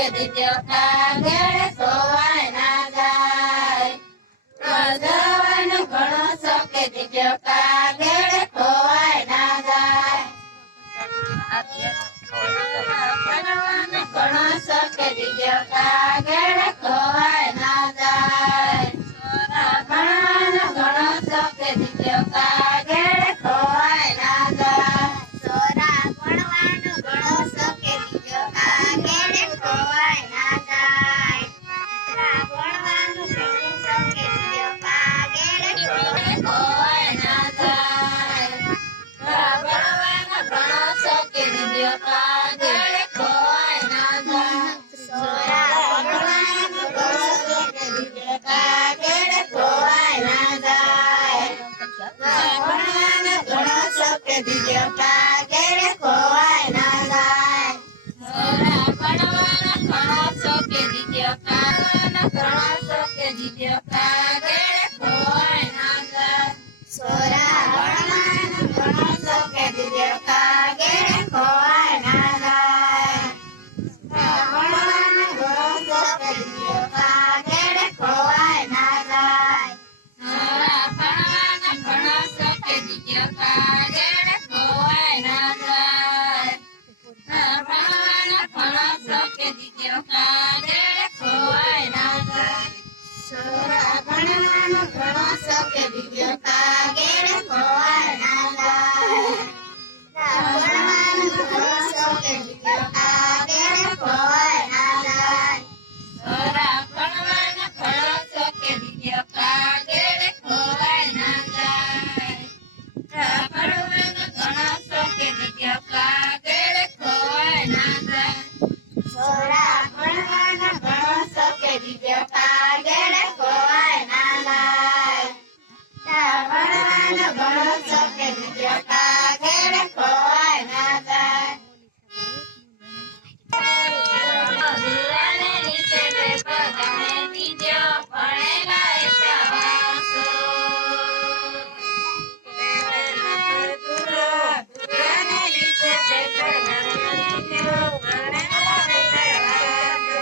કે દીધો કાગળ ખોવાય ના જાય. જવાનો ઘણો શોખ કે દીધો કાગળ ખોવાય ના જાય. ભણવાનો ઘણો શોખ કે દીધો કાગળ ખોવાય ના જાય. ભણવાનો ઘણો શોખ કે દીધો કાગળ ખોવાય ના જાય. સોરા ભણવાનો ઘણો શોખ કે દીધો કાગળ ખોવાય ના જાય. ભણવાનો ઘણો શોખ કે દીધો કાગળ ખોવાય ના જાય. ભણવાનો ઘણો શોખ કે દીધો કાગળ ખોવાય ના જાય. સોરા ભણવાનો ઘણો શોખ કે દીધો કાગળ ખોવાય ના જાય. ભણવાનો ઘણો શોખ કે દીધો કાગળ ખોવાય ના જાય. સોરા ભણવાનો ઘણો શોખ કે દીધો કાગળ ખોવાય ના જાય. સોરા ભણવાનો ઘણો શોખ કે દીધો કાગળ ખોવાય ના જાય. ભણવાનો ઘણો શોખ કે દીધો કાગળ ખોવાય ના જાય. સોરા ભણવાનો ઘણો શોખ કે દીધો કાગળ ખોવાય ના જાય. ભણવાનો ઘણો શોખ કે દીધો કાગળ ખોવાય ના જાય. સોરા ભણવાનો ઘણો શોખ કે દીધો કાગળ ખોવાય ના જાય. ભણવાનો ઘણો શોખ કે દીધો કાગળ ખોવાય ના જાય. સોરા ભણવાનો ઘણો શોખ કે દીધો કાગળ ખોવાય ના જાય. ભણવાનો ઘણો શોખ કે દીધો કાગળ ખોવાય ના જાય. સોરા ભણવાનો ઘણો શોખ કે દીધો કાગળ ખોવાય ના જાય. ભણવાનો ઘણો શોખ કે દીધો કાગળ ખોવાય ના જાય. દુરાને નીચે પેપર ગમે દીધો ભણેલા જવાસો. દુરાને નીચે પેપર ગમે દીધો ભણેલા જવાસો.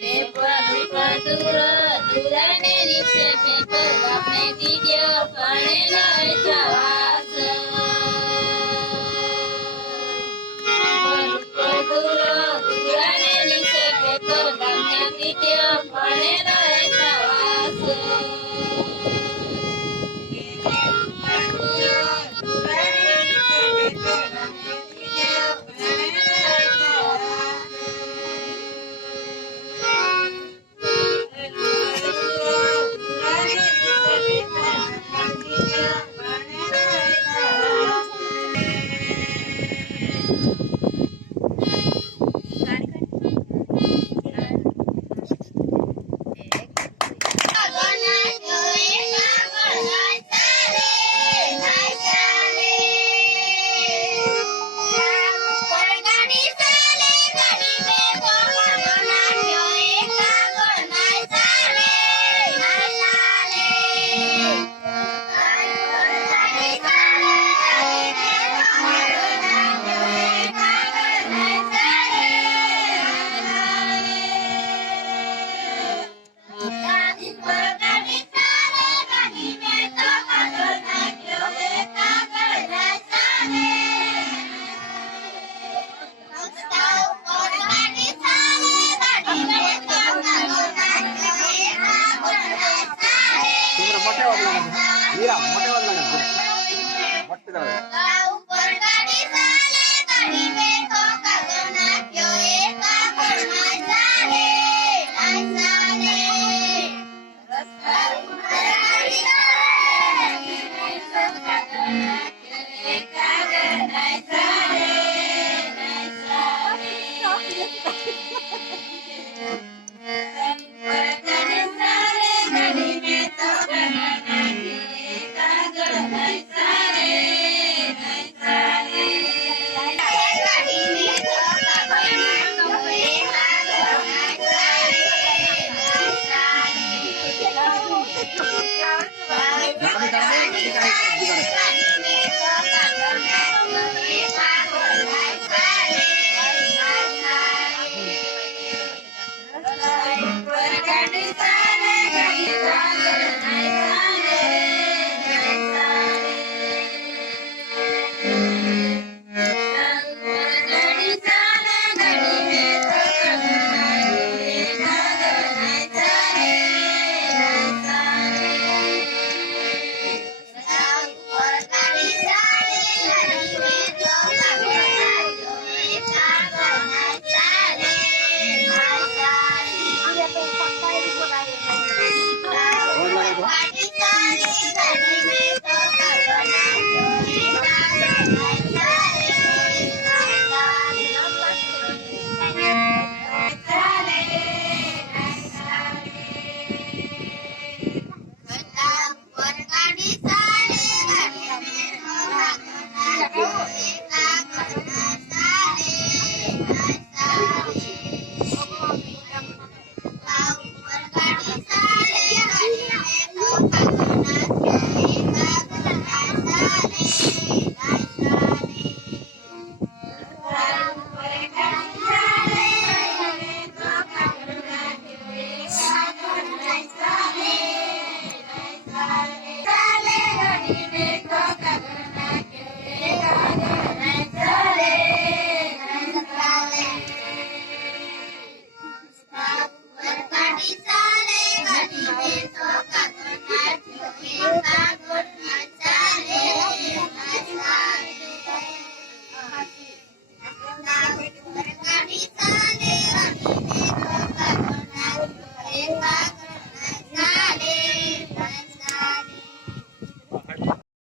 પેપર ઉપર દુરાને નીચે પેપર ગમે દીધો ભણેલા જવાસો. દુરાને નીચે પેપર ગમે દીધો ભણેલા જવાસો. કરીને